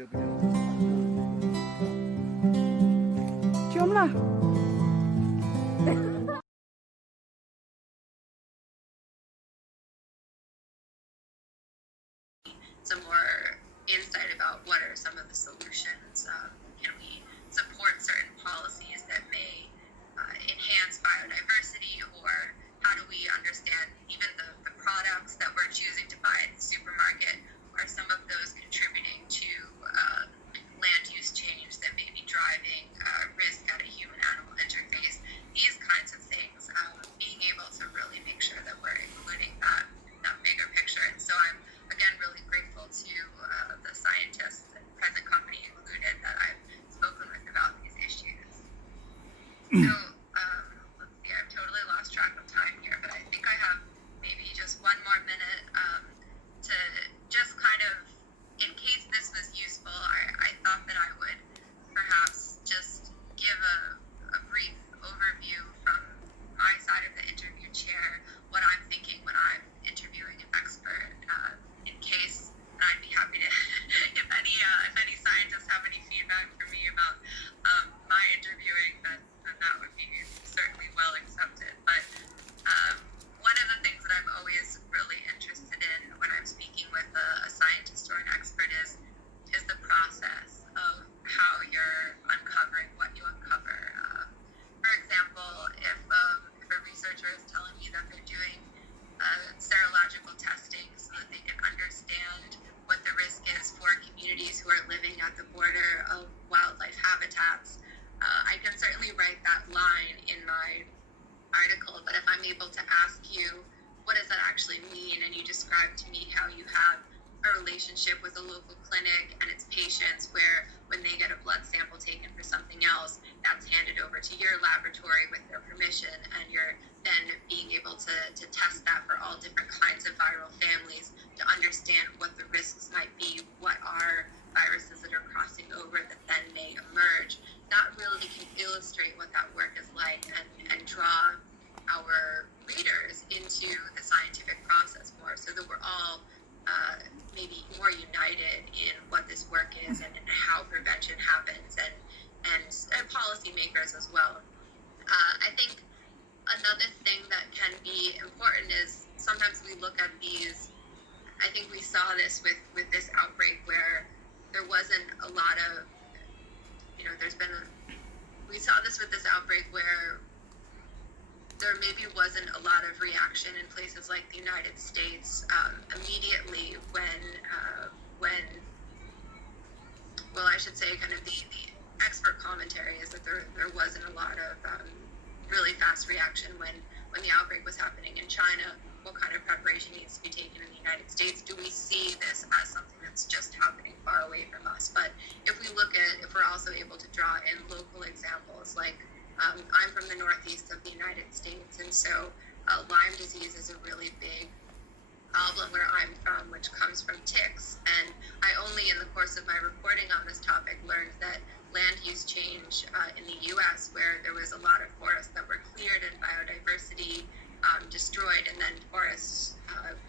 Cium lah. Some more insight about what are some of the solutions. Can we support certain policies that may enhance biodiversity, or how do we understand even the products that we're choosing to buy at the supermarket? Are some of those contributing to land use change that may be driving risk at a human-animal interface? These kinds of things, being able to really make sure that we're including that bigger picture. And so I'm, again, really grateful to the scientists, present company included, that I've spoken with about these issues. So let's see, I've totally lost track of time here, but I think I have maybe just one more minute to just kind of, in case this was useful, I thought that I would perhaps just give a brief overview from my side of the interview chair, what I'm thinking when I'm interviewing an expert, in case, and I'd be happy to, if any scientists have any feedback for me about my interviewing, then that would be certainly well accepted. But one of the things that I'm always really interested in when I'm speaking with a scientist or an expert is the process of how you're uncovering what you uncover. For example, if a researcher is telling me that they're doing serological testing so that they can understand what the risk is for communities who are living at the border of wildlife habitats, I can certainly write that line in my article, but if I'm able to ask you, what does that actually mean? And you describe to me how you have a relationship with a local clinic and its patients where when they get a blood sample taken for something else, that's handed over to your laboratory with their permission, and you're then being able to test that for all different kinds of viral families to understand what the risks might be, what are viruses that are crossing over that then may emerge. That really can illustrate what that work is like and draw our readers into the scientific process more, so that we're all maybe more united in what this work is and how prevention happens, and policymakers as well. I think another thing that can be important is sometimes we look at these, I think we saw this with this outbreak where there wasn't a lot of, we saw this with this outbreak where there maybe wasn't a lot of reaction in places like the United States immediately when well, I should say kind of the expert commentary is that there wasn't a lot of really fast reaction when the outbreak was happening in China. What kind of preparation needs to be taken in the United States? Do we see this as something that's just happening far away from us? But if we're also able to draw in local examples, like I'm from the northeast of the United States, and so Lyme disease is a really big problem where I'm from, which comes from ticks. And I only in the course of my reporting on this topic learned that land use change in the US, where there was a lot of forests that were cleared and biodiversity destroyed, and then forests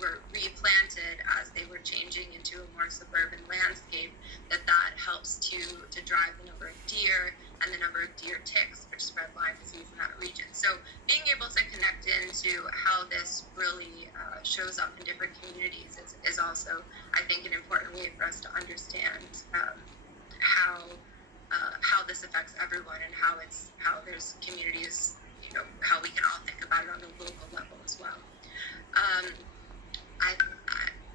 were replanted as they were changing into a more suburban landscape, that helps to drive the number of deer and the number of deer ticks which spread Lyme disease in that region. So being able to connect into how this really shows up in different communities is also, I think, an important way for us to understand how this affects everyone, and how there's communities, how we can all think about it on a local level as well.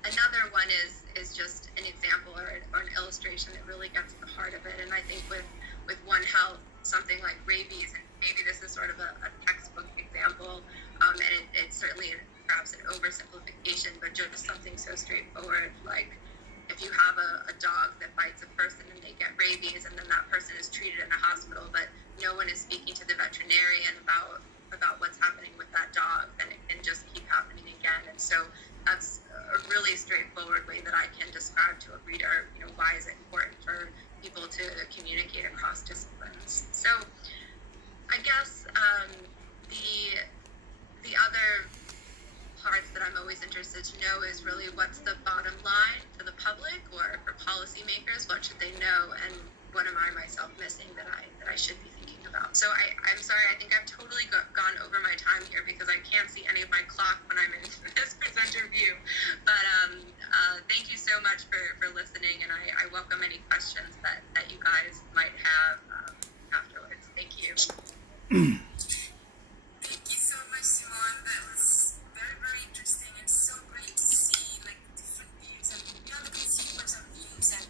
Another one is just an example or an illustration that really gets to the heart of it. And I think with One Health, something like rabies, and maybe this is sort of a textbook example, and it's certainly perhaps an oversimplification, but just something so straightforward, like if you have a dog that bites a person and they get rabies, and then that person is treated in a hospital, but no one is speaking to the veterinarian about what's happening with that dog, then it can just keep happening again. And so that's a really straightforward way that I can describe to a reader, why is it important for people to communicate across disciplines. So I guess the other parts that I'm always interested to know is really what's the bottom line for the public or for policy policymakers? What should they know, and what am I myself missing that I should be thinking about? So I'm sorry, I think I've totally gone over my time here because I can't see any of my clock when I'm in this presenter view. But thank you so much for listening, and I welcome any questions that you guys might have afterwards. Thank you. Thank you so much, Simone. That was very, very interesting and so great to see like different views and the consumers of views and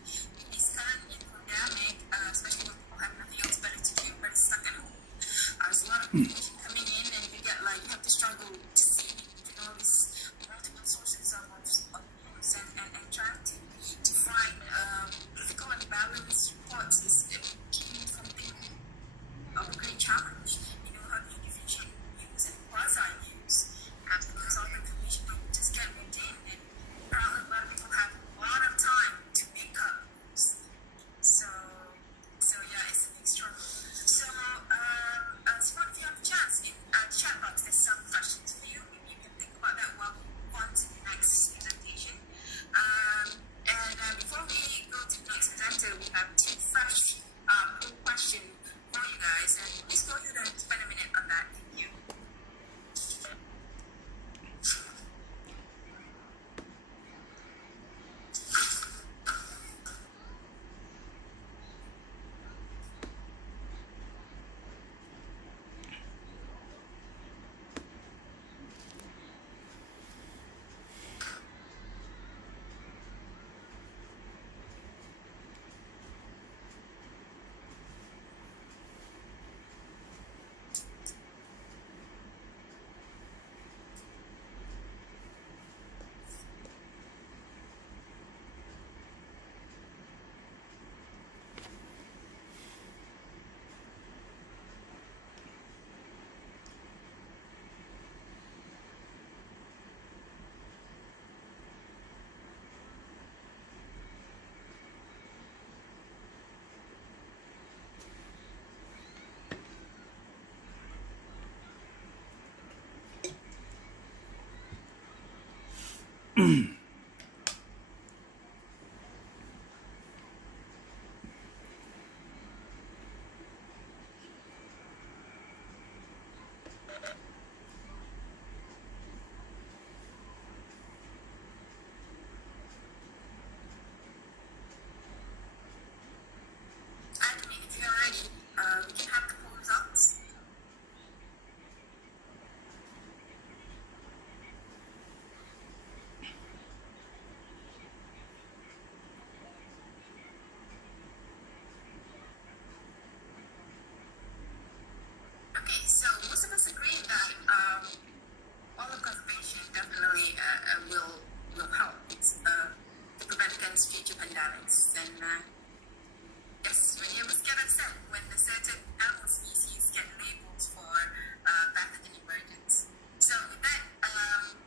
this current pandemic, especially when people have nothing else better to do but stuck at home. There's a lot of information coming in, and you get like you have to struggle to see these multiple sources of news and trying to find ethical and balanced reports is something of a great challenge. How do you differentiate news and quasi-news? Because all the information don't just get retained, and apparently a lot of people have a lot of time to make up news. So yeah, it's a big struggle. So, Simone, if you have a chance, in the chat box, there's some questions for you. Maybe you can think about that while we move on to the next presentation. Before we go to the next presenter, we have two fresh questions for you guys, and please go ahead and spend a minute on that. Thank you. Admin, if you're ready, we can have the poll results. Okay, so most of us agree that wildlife conservation definitely will help to prevent against future pandemics. And yes, many of us get upset when a certain animal species get labeled for pathogen emergence. So with that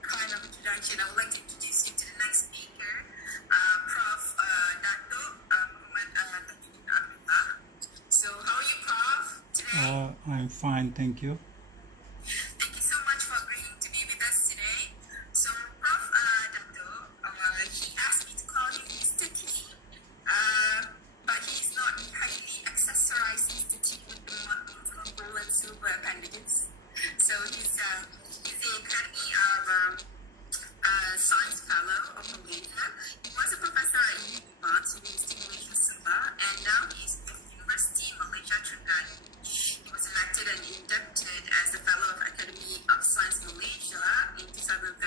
kind of introduction, I would like to introduce you to the next speaker, Prof. Dato Muhammad Abdullah. So how are you, Prof, today? I'm fine, thank you. Thank you so much for agreeing to be with us today. So, Prof. Dato, he asked me to call him Mr. T, but he's not highly accessorized Mr. T with the mountain gold and silver appendages. So he's a Academy of Science Fellow of Malaysia. He was a professor at UNIMAT, University of Malaysia Sabah, and now he's with University of Malaysia Terengganu. He was elected and inducted as the Fellow of Academy of Science Malaysia in 2013.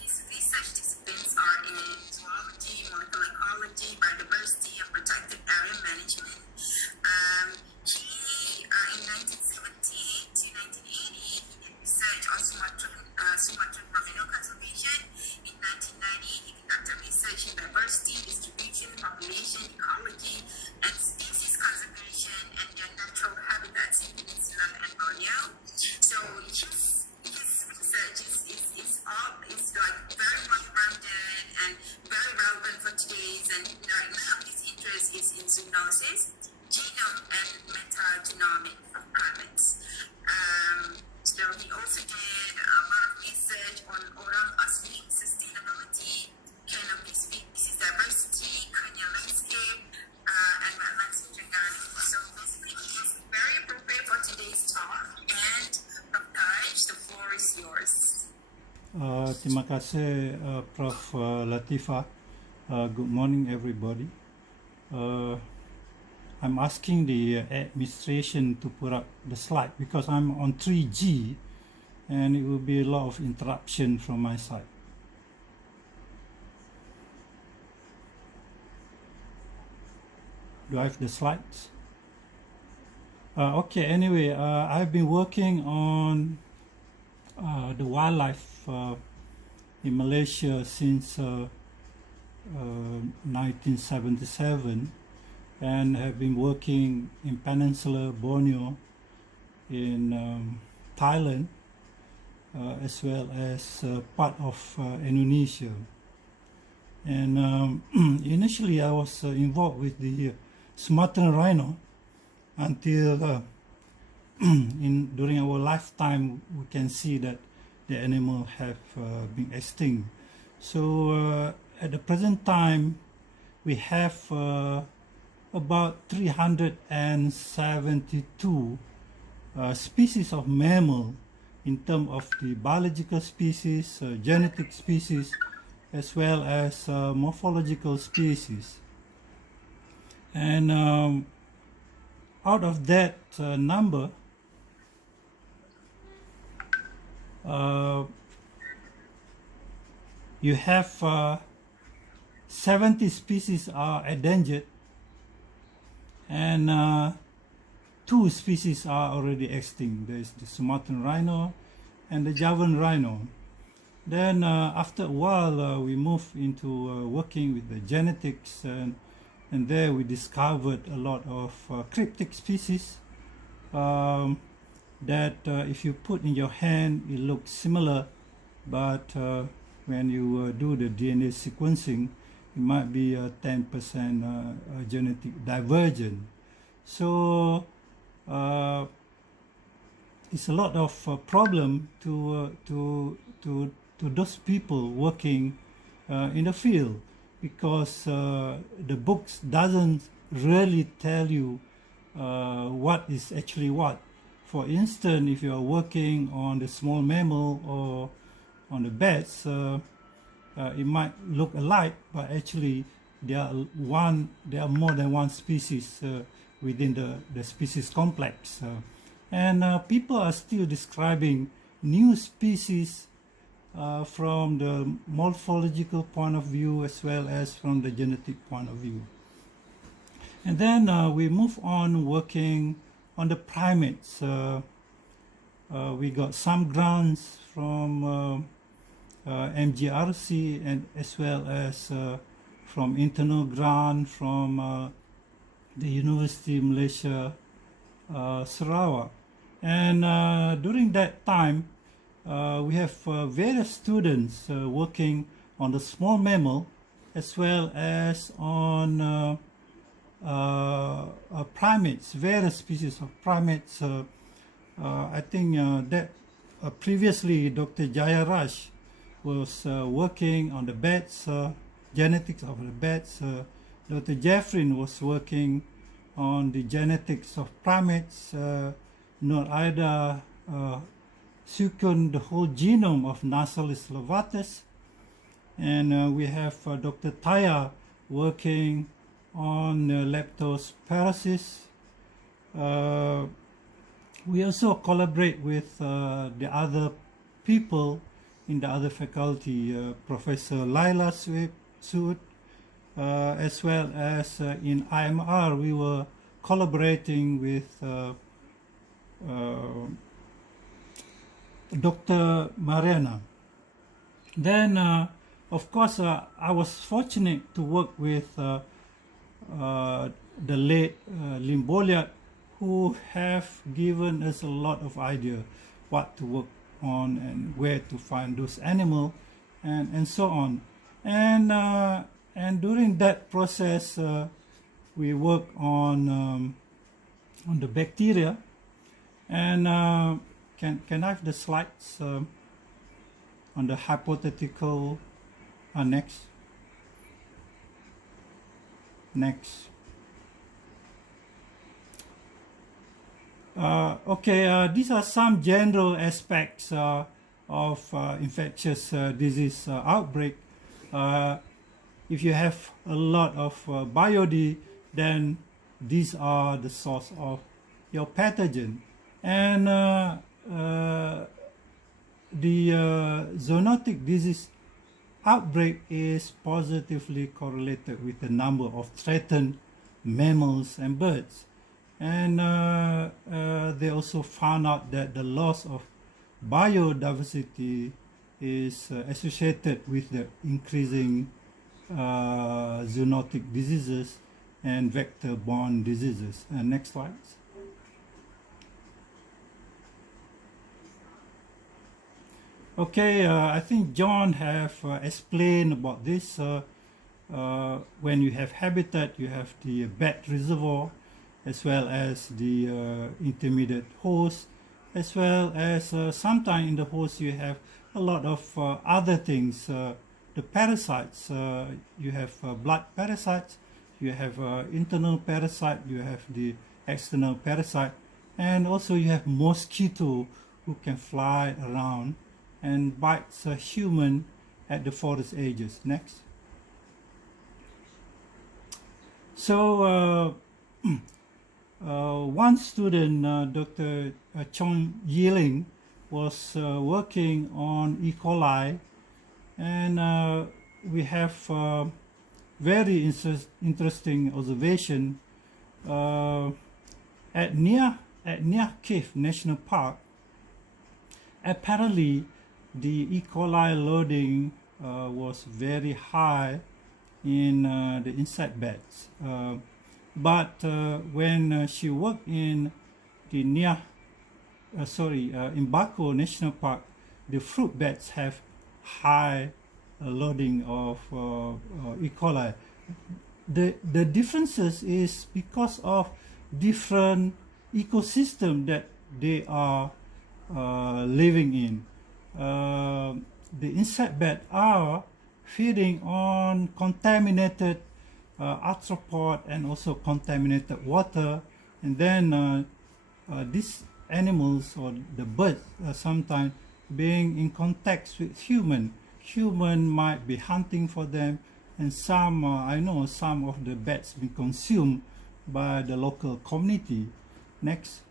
His research disciplines are in zoology, molecular ecology, biodiversity, and protected area management. In 1978 to 1980, he did research on Sumatran rhino conservation. In 1990, he conducted research in diversity, distribution, population, ecology, and species conservation and their natural habitats in Peninsula and Borneo. So his research is like very well-rounded and very relevant for today's, and right now his interest is in zoonosis, genome and metagenomic of primates. So he also did a lot of research on orang asli, sustainability, canopy species diversity, cranial Terima kasih Prof. Latifah. Good morning everybody. I'm asking the administration to put up the slide because I'm on 3G and it will be a lot of interruption from my side. Do I have the slides? Okay, anyway, I've been working on the wildlife in Malaysia since 1977 and have been working in Peninsula Borneo, in Thailand, as well as part of Indonesia. And initially I was involved with the Sumatran rhino until during our lifetime we can see that the animal have been extinct. So at the present time we have about 372 species of mammal in terms of the biological species, genetic species, as well as morphological species. And out of that number, you have 70 species are endangered and 2 species are already extinct. There is the Sumatran rhino and the Javan rhino. Then after a while we moved into working with the genetics, and there we discovered a lot of cryptic species that if you put in your hand it looks similar, but when you do the DNA sequencing it might be 10% genetic divergent. So it's a lot of problem to those people working in the field, because the books doesn't really tell you what is actually what. For instance, if you are working on the small mammal or on the bats, it might look alike, but actually there are more than one species within the species complex. And people are still describing new species from the morphological point of view as well as from the genetic point of view. And then we move on working on the primates. We got some grants from MGRC and as well as from internal grant from the University of Malaysia, Sarawak. And during that time, we have various students working on the small mammal as well as on primates, various species of primates. I think that previously Dr. Jaya Raj was working on the bats, genetics of the bats. Dr. Jeffrin was working on the genetics of primates. Not either sequenced the whole genome of Nasalis lovatus, and we have Dr. Taya working on leptospirosis. We also collaborate with the other people in the other faculty, Professor Laila Sood, as well as in IMR we were collaborating with Dr. Mariana. Then, of course, I was fortunate to work with the late Lim Boliat, who have given us a lot of idea what to work on and where to find those animals and so on. And during that process, we work on the bacteria. And can I have the slides on the hypothetical next? Okay, these are some general aspects of infectious disease outbreak. If you have a lot of biody, then these are the source of your pathogen. And the zoonotic disease outbreak is positively correlated with the number of threatened mammals and birds. And they also found out that the loss of biodiversity is associated with the increasing zoonotic diseases and vector-borne diseases. Next slide. Okay, I think John have explained about this. When you have habitat, you have the bed reservoir, as well as the intermediate host, as well as sometimes in the host you have a lot of other things. The parasites, you have blood parasites, you have internal parasite, you have the external parasite, and also you have mosquito who can fly around and bites a human at the forest edges. Next. So one student, Dr. Chong Yiling, was working on E. coli, and we have very interesting observation at Near Cave National Park. Apparently, the E. coli loading was very high in the insect beds. But when she worked in the in Bako National Park, the fruit beds have high loading of E. coli. The differences is because of different ecosystem that they are living in. The insect bed are feeding on contaminated arthropod and also contaminated water, and then these animals or the birds sometimes being in contact with human might be hunting for them, and some I know some of the beds been consumed by the local community. Next.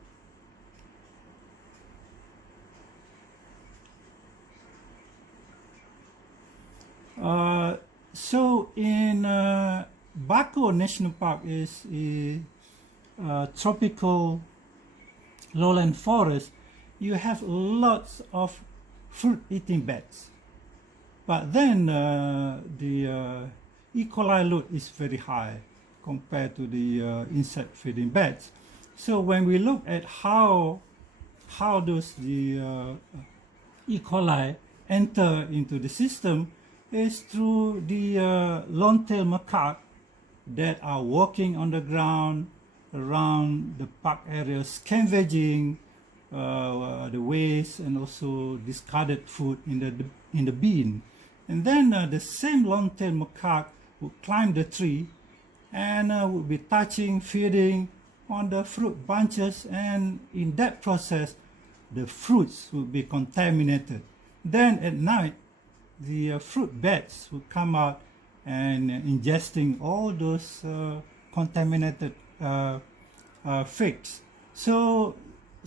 So in Bako National Park is a tropical lowland forest. You have lots of fruit-eating bats, but then the E. coli load is very high compared to the insect-feeding bats. So when we look at how does the E. coli enter into the system, is through the long-tailed macaque that are walking on the ground around the park area, scavenging the waste and also discarded food in the bin. And then the same long-tailed macaque would climb the tree and would be touching, feeding on the fruit bunches, and in that process the fruits would be contaminated. Then at night the fruit bats would come out and ingesting all those contaminated figs. So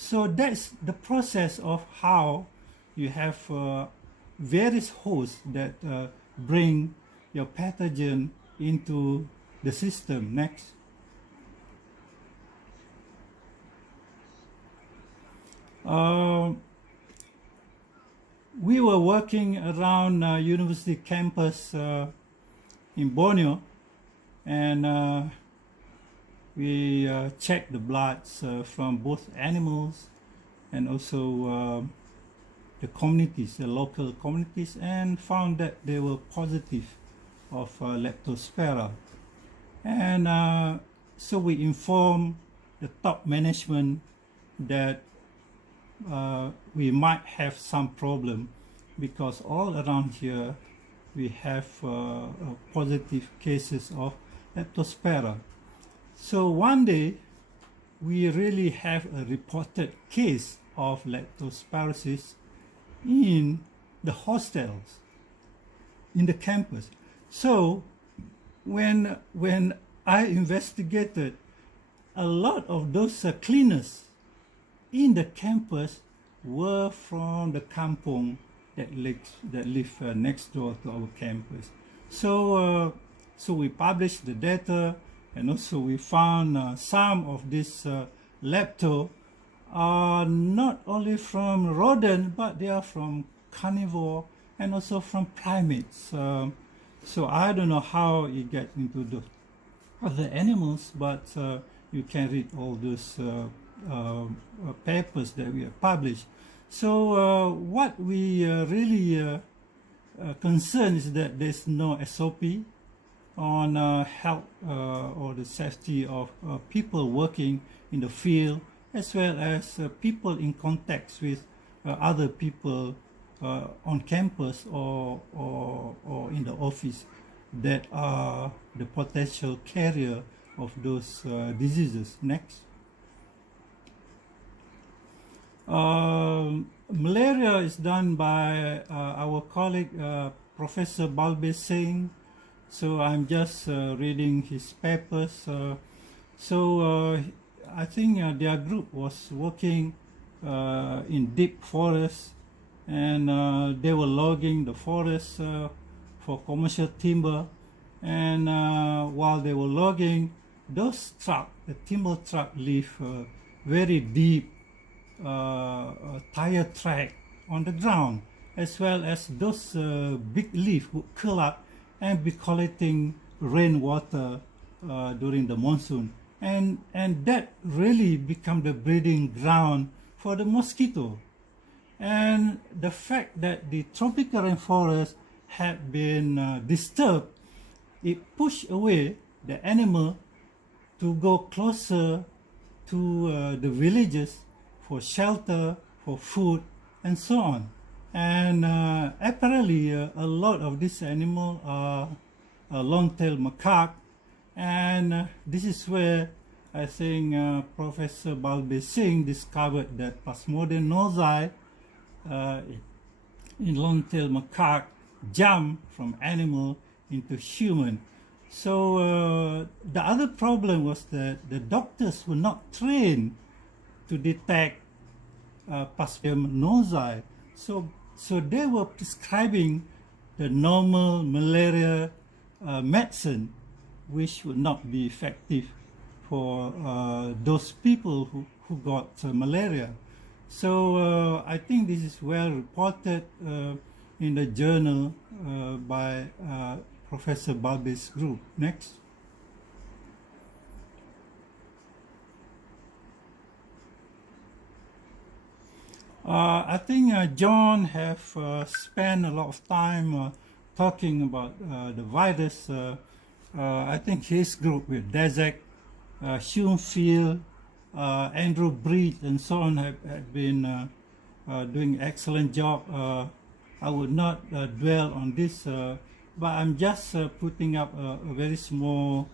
that's the process of how you have various hosts that bring your pathogen into the system. Next. We were working around university campus in Borneo, and we checked the bloods from both animals and also the communities, the local communities, and found that they were positive of leptospira. And so we informed the top management that we might have some problem, because all around here we have positive cases of leptospira. So one day we really have a reported case of leptospirosis in the hostels, in the campus. So when I investigated, a lot of those cleaners in the campus were from the kampung that live next door to our campus. So so we published the data, and also we found some of these lepto are not only from rodent, but they are from carnivore and also from primates. So I don't know how it gets into the other animals, but you can read all those papers that we have published. So what we really concern is that there's no SOP on health or the safety of people working in the field, as well as people in contact with other people on campus or in the office that are the potential carrier of those diseases. Next. Malaria is done by our colleague Professor Balbir Singh. So I'm just reading his papers. I think their group was working in deep forests, and they were logging the forest for commercial timber. And while they were logging, those trucks, the timber truck, leave very deep tire track on the ground, as well as those big leaves would curl up and be collecting rainwater during the monsoon. And that really become the breeding ground for the mosquito. And the fact that the tropical rainforest had been disturbed, it pushed away the animal to go closer to the villages for shelter, for food, and so on. And apparently a lot of these animals are long-tailed macaque, and this is where I think Professor Balbir Singh discovered that Plasmodium nosai in long-tailed macaque jump from animal into human. So the other problem was that the doctors were not trained to detect Plasmodium nosai. So they were prescribing the normal malaria medicine, which would not be effective for those people who got malaria. So I think this is well reported in the journal by Professor Balbir's group. Next. I think John have spent a lot of time talking about the virus. I think his group with Dezek, Schoenfield, Andrew Breed, and so on have been doing excellent job. I would not dwell on this, but I'm just putting up a very small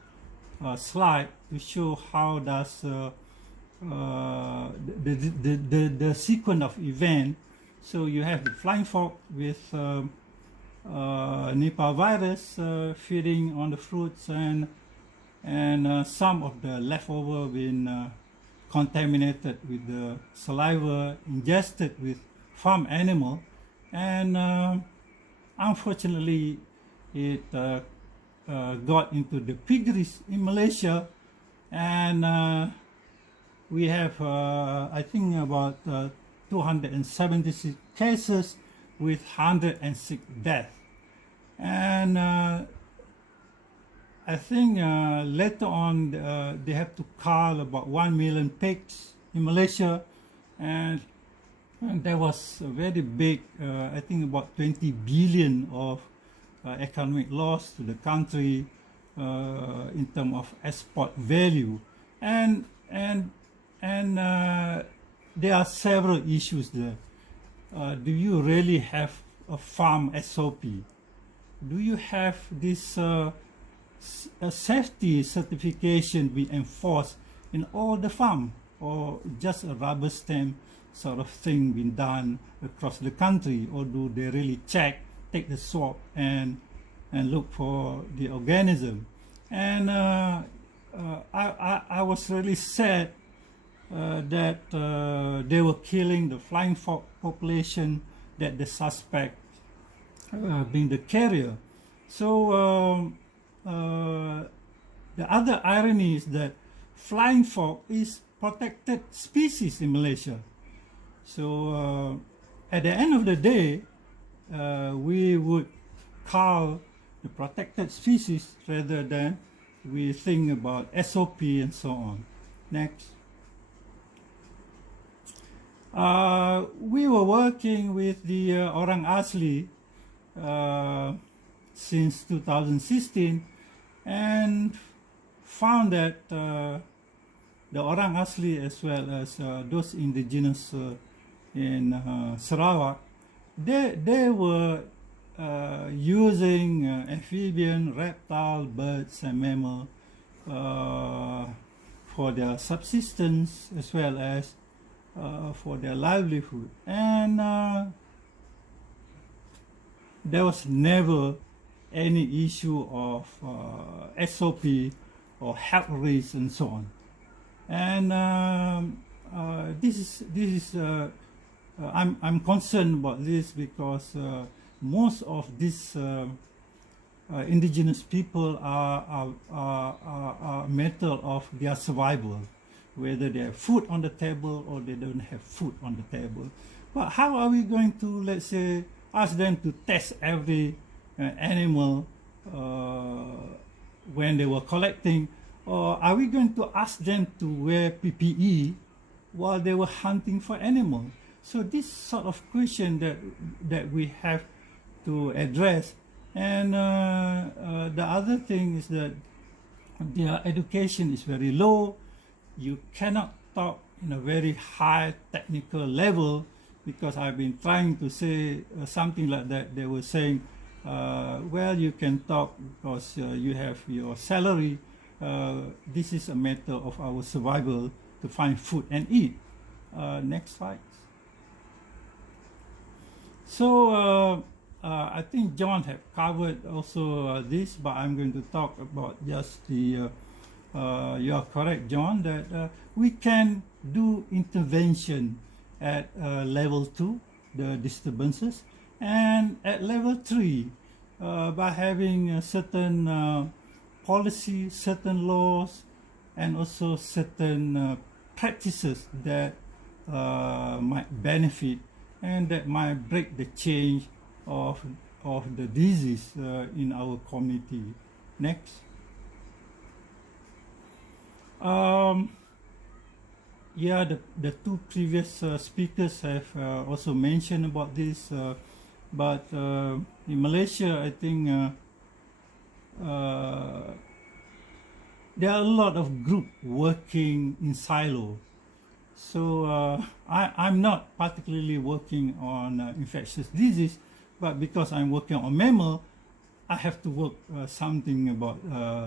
slide to show how does the sequence of event. So you have the flying fox with Nipah virus feeding on the fruits, and some of the leftover been contaminated with the saliva ingested with farm animal, and unfortunately it got into the piggeries in Malaysia, and we have I think about 276 cases with 106 deaths. And I think later on they have to cull about 1 million pigs in Malaysia, and there was a very big, I think about 20 billion of economic loss to the country in terms of export value, and there are several issues there. Do you really have a farm SOP? Do you have this safety certification be enforced in all the farm, or just a rubber stamp sort of thing been done across the country, or do they really check, take the swab, and look for the organism? And I was really sad that they were killing the flying fox population, that the suspect being the carrier. So the other irony is that flying fox is protected species in Malaysia. So at the end of the day, we would call the protected species rather than we think about SOP and so on. Next. We were working with the Orang Asli since 2016 and found that the Orang Asli, as well as those indigenous in Sarawak, they were using amphibian, reptile, birds and mammal for their subsistence as well as for their livelihood. And there was never any issue of SOP or health risks and so on. And I'm concerned about this because most of these indigenous people are a matter of their survival, whether they have food on the table or they don't have food on the table. But how are we going to, let's say, ask them to test every animal when they were collecting? Or are we going to ask them to wear PPE while they were hunting for animals? So this sort of question that we have to address. And the other thing is that their education is very low. You cannot talk in a very high technical level, because I've been trying to say something like that. They were saying, well, you can talk because you have your salary. This is a matter of our survival to find food and eat. Next slide. So I think John have covered also this, but I'm going to talk about just the, you are correct, John, that we can do intervention at level 2, the disturbances, and at level 3 by having certain policy, certain laws, and also certain practices that might benefit and that might break the change of the disease in our community. Next. Yeah, the two previous speakers have also mentioned about this, but in Malaysia, I think there are a lot of groups working in silo. So I'm not particularly working on infectious disease, but because I'm working on mammal, I have to work something about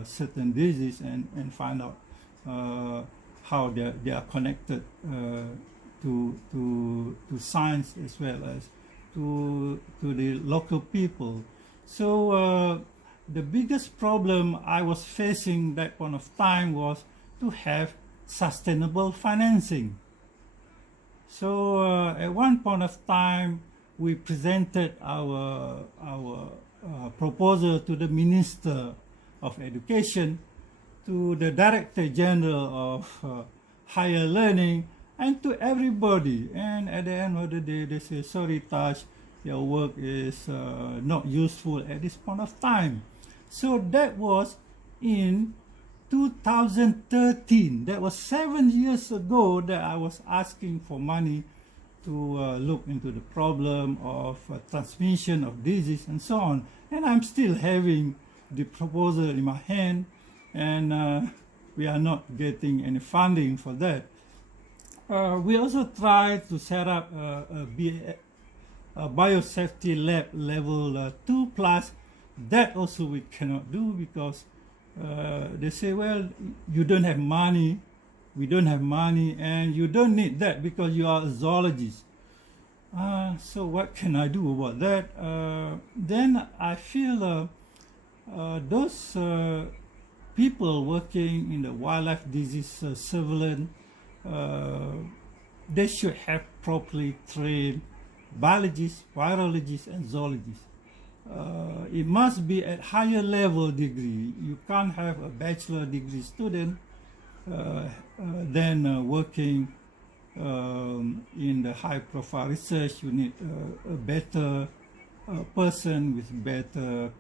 certain disease and find out how they are connected to science as well as to the local people. So the biggest problem I was facing that point of time was to have sustainable financing. So at one point of time, we presented our proposal to the Minister of Education, to the Director General of Higher Learning, and to everybody. And at the end of the day, they say, sorry Taj, your work is not useful at this point of time. So that was in 2013. That was 7 years ago that I was asking for money to look into the problem of transmission of disease and so on. And I'm still having the proposal in my hand, and we are not getting any funding for that. We also tried to set up a biosafety lab level 2+. That also we cannot do because they say, well, you don't have money we don't have money, and you don't need that because you are a zoologist. So what can I do about that? Then I feel those people working in the wildlife disease surveillance, they should have properly trained biologists, virologists, and zoologists. It must be at higher level degree. You can't have a bachelor degree student then working in the high profile research. You need a better person with better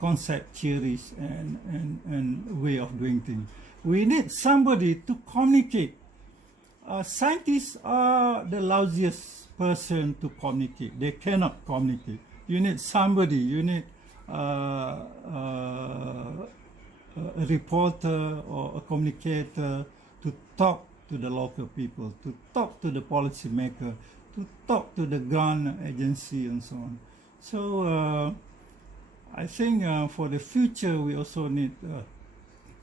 concept theories and way of doing things. We need somebody to communicate. Scientists are the lousiest person to communicate. They cannot communicate. You need somebody, you need a reporter or a communicator to talk to the local people, to talk to the policymaker, to talk to the grant agency and so on. So I think for the future we also need to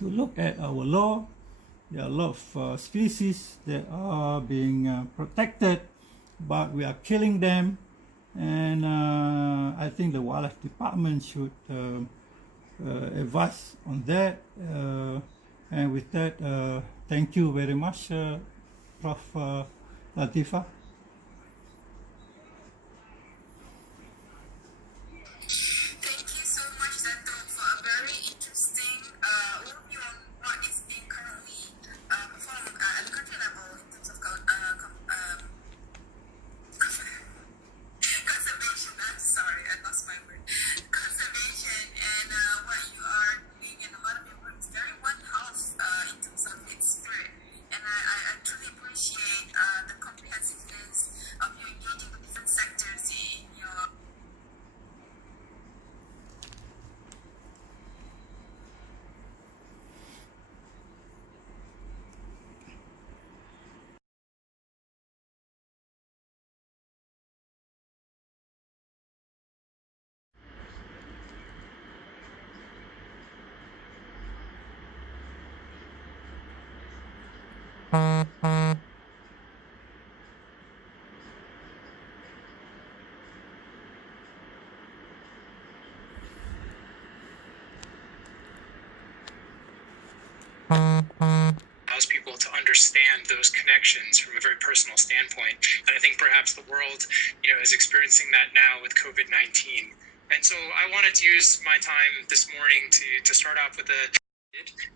look at our law. There are a lot of species that are being protected, but we are killing them. And I think the wildlife department should advise on that. And with that, thank you very much, Prof. Latifah. Thank you so much, Dato, for a very interesting overview on what is being currently performed at the country level in terms of conservation. I'm sorry, I lost my word. Conservation and what you are doing, and a lot of your work is very one house in terms of its spirit. And I truly appreciate the comprehensiveness of you engaging with different sectors in your allows people to understand those connections from a very personal standpoint. And I think perhaps the world, is experiencing that now with COVID-19. And so I wanted to use my time this morning to start off with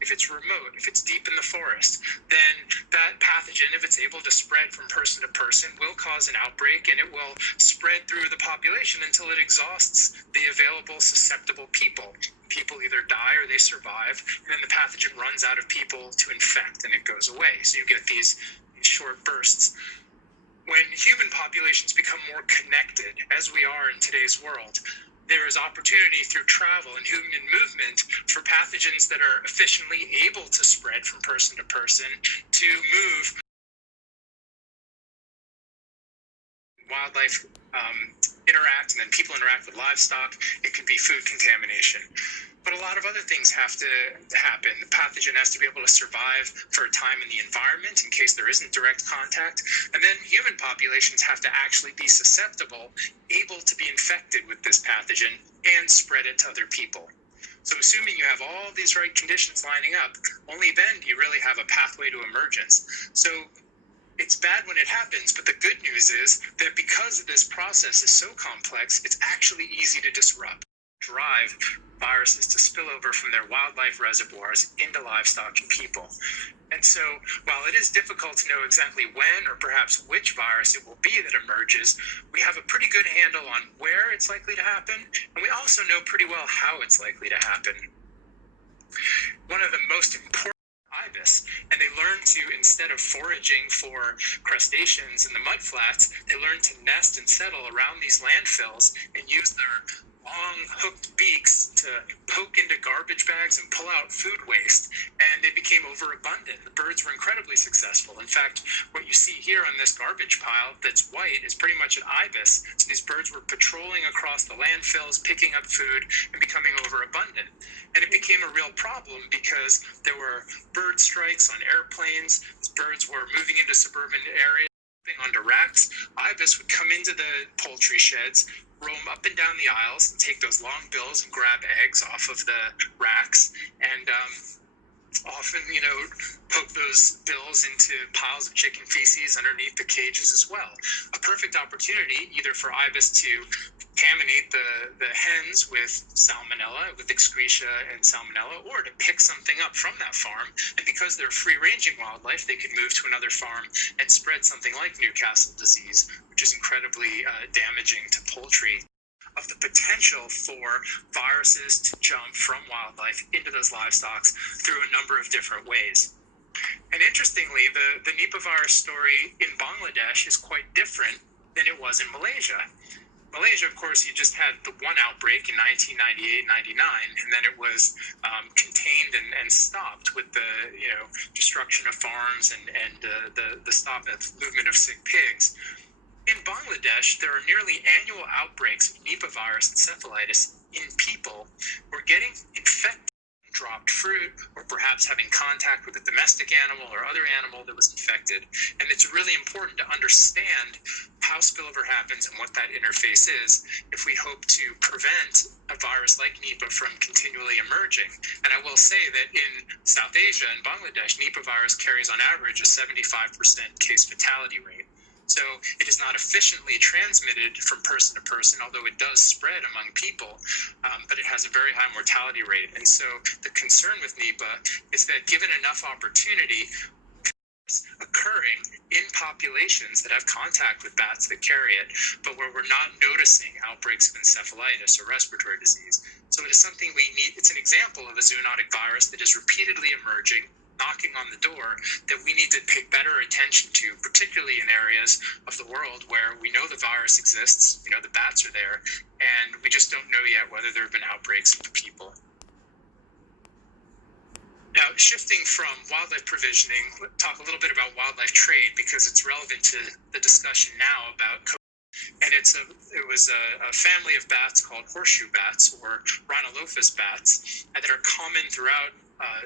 if it's remote, if it's deep in the forest, then that pathogen, if it's able to spread from person to person, will cause an outbreak, and it will spread through the population until it exhausts the available susceptible people. People either die or they survive, and then the pathogen runs out of people to infect, and it goes away. So you get these short bursts. When human populations become more connected, as we are in today's world, there is opportunity through travel and human movement for pathogens that are efficiently able to spread from person to person to move. Wildlife interact, and then people interact with livestock. It could be food contamination. But a lot of other things have to happen. The pathogen has to be able to survive for a time in the environment in case there isn't direct contact. And then human populations have to actually be susceptible, able to be infected with this pathogen and spread it to other people. So assuming you have all these right conditions lining up, only then do you really have a pathway to emergence. So it's bad when it happens, but the good news is that because this process is so complex, it's actually easy to disrupt, drive viruses to spill over from their wildlife reservoirs into livestock and people. And so while it is difficult to know exactly when or perhaps which virus it will be that emerges, we have a pretty good handle on where it's likely to happen, and we also know pretty well how it's likely to happen. One of the most important ibis, and they learn to, instead of foraging for crustaceans in the mudflats, they learn to nest and settle around these landfills and use their long hooked beaks to poke into garbage bags and pull out food waste, and they became overabundant. The birds were incredibly successful. In fact, what you see here on this garbage pile that's white is pretty much an ibis. So these birds were patrolling across the landfills, picking up food, and becoming overabundant. And it became a real problem because there were bird strikes on airplanes. These birds were moving into suburban areas, onto racks. Ibis would come into the poultry sheds, roam up and down the aisles, and take those long bills and grab eggs off of the racks, and often, poke those bills into piles of chicken feces underneath the cages as well. A perfect opportunity either for ibis to contaminate the hens with salmonella, with excretia and salmonella, or to pick something up from that farm. And because they're free-ranging wildlife, they could move to another farm and spread something like Newcastle disease, which is incredibly damaging to poultry. Of the potential for viruses to jump from wildlife into those livestock through a number of different ways. And interestingly, the Nipah virus story in Bangladesh is quite different than it was in Malaysia. Malaysia, of course, you just had the one outbreak in 1998-99, and then it was contained and stopped with the destruction of farms and the stop of movement of sick pigs. In Bangladesh, there are nearly annual outbreaks of Nipah virus encephalitis in people who are getting infected, dropped fruit, or perhaps having contact with a domestic animal or other animal that was infected. And it's really important to understand how spillover happens and what that interface is if we hope to prevent a virus like Nipah from continually emerging. And I will say that in South Asia and Bangladesh, Nipah virus carries on average a 75% case fatality rate. So it is not efficiently transmitted from person to person, although it does spread among people, but it has a very high mortality rate. And so the concern with Nipah is that given enough opportunity occurring in populations that have contact with bats that carry it, but where we're not noticing outbreaks of encephalitis or respiratory disease. So it is something we need. It's an example of a zoonotic virus that is repeatedly emerging, knocking on the door, that we need to pay better attention to, particularly in areas of the world where we know the virus exists, we know the bats are there, and we just don't know yet whether there have been outbreaks in people. Now, shifting from wildlife provisioning, let's talk a little bit about wildlife trade, because it's relevant to the discussion now about COVID. And it was a family of bats called horseshoe bats, or rhinolophus bats, that are common throughout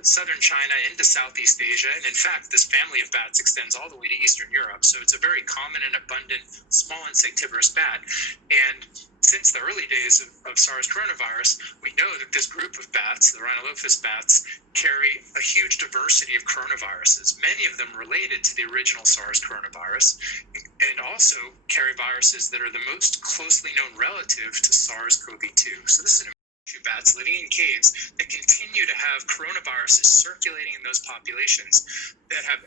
southern China into Southeast Asia. And in fact, this family of bats extends all the way to Eastern Europe. So it's a very common and abundant small insectivorous bat. And since the early days of SARS coronavirus, we know that this group of bats, the rhinolophus bats, carry a huge diversity of coronaviruses, many of them related to the original SARS coronavirus, and also carry viruses that are the most closely known relative to SARS-CoV-2. So this is an bats living in caves that continue to have coronaviruses circulating in those populations that have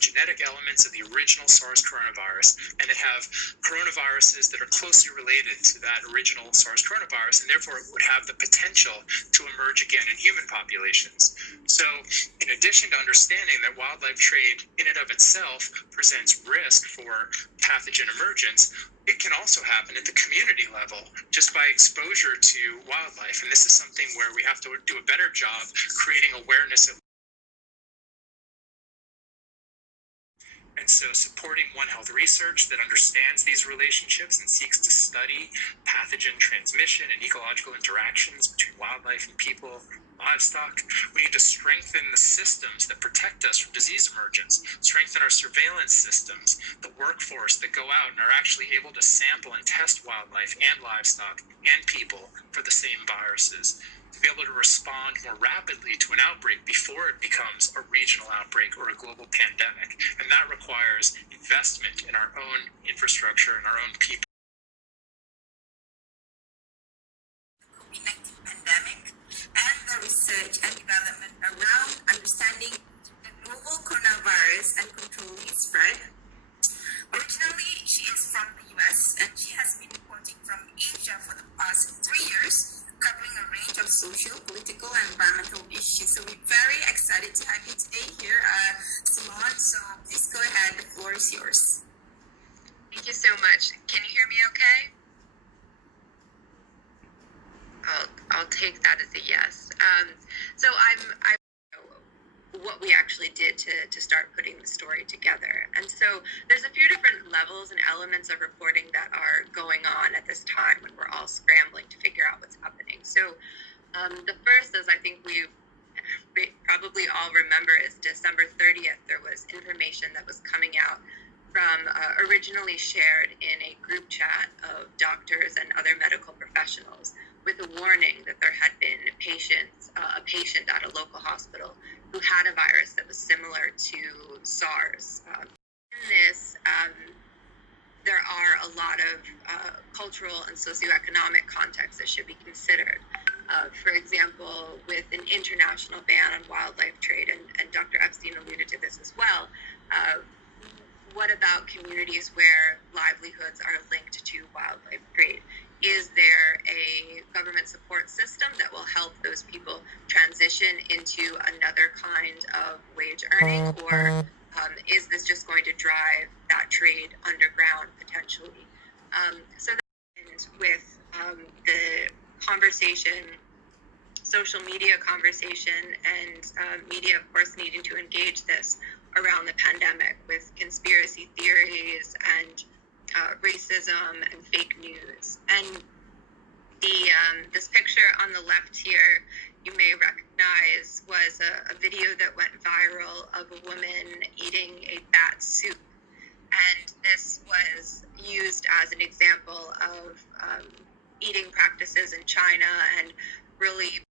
genetic elements of the original SARS coronavirus, and that have coronaviruses that are closely related to that original SARS coronavirus, and therefore it would have the potential to emerge again in human populations. So in addition to understanding that wildlife trade in and of itself presents risk for pathogen emergence, it can also happen at the community level just by exposure to wildlife. And this is something where we have to do a better job creating awareness of. And so supporting One Health research that understands these relationships and seeks to study pathogen transmission and ecological interactions between wildlife and people, livestock. We need to strengthen the systems that protect us from disease emergence, strengthen our surveillance systems, the workforce that go out and are actually able to sample and test wildlife and livestock and people for the same viruses, to be able to respond more rapidly to an outbreak before it becomes a regional outbreak or a global pandemic. And that requires investment in our own infrastructure and our own people. COVID-19 pandemic and the research and development around understanding the novel coronavirus and controlling its spread. Originally, she is from the US and she has been reporting from Asia for the past 3 years, covering a range of social, political, and environmental issues. So we're very excited to have you today here, Simone. So please go ahead, the floor is yours. Thank you so much. Can you hear me okay? what we actually did to start putting the story together. And so there's a few different levels and elements of reporting that are going on at this time when we're all scrambling to figure out what's happening. So the first, as I think we probably all remember, is December 30th. There was information that was coming out from originally shared in a group chat of doctors and other medical professionals with a warning that there had been a patient at a local hospital who had a virus that was similar to SARS. In this, there are a lot of cultural and socioeconomic contexts that should be considered. For example, with an international ban on wildlife trade, and Dr. Epstein alluded to this as well, what about communities where livelihoods are linked to wildlife trade? Is there a government support system that will help those people transition into another kind of wage earning, or is this just going to drive that trade underground potentially? So that with the conversation, social media conversation, and media, of course, needing to engage this around the pandemic with conspiracy theories and racism and fake news. And this picture on the left here, you may recognize, was a video that went viral of a woman eating a bat soup. And this was used as an example of eating practices in China, and really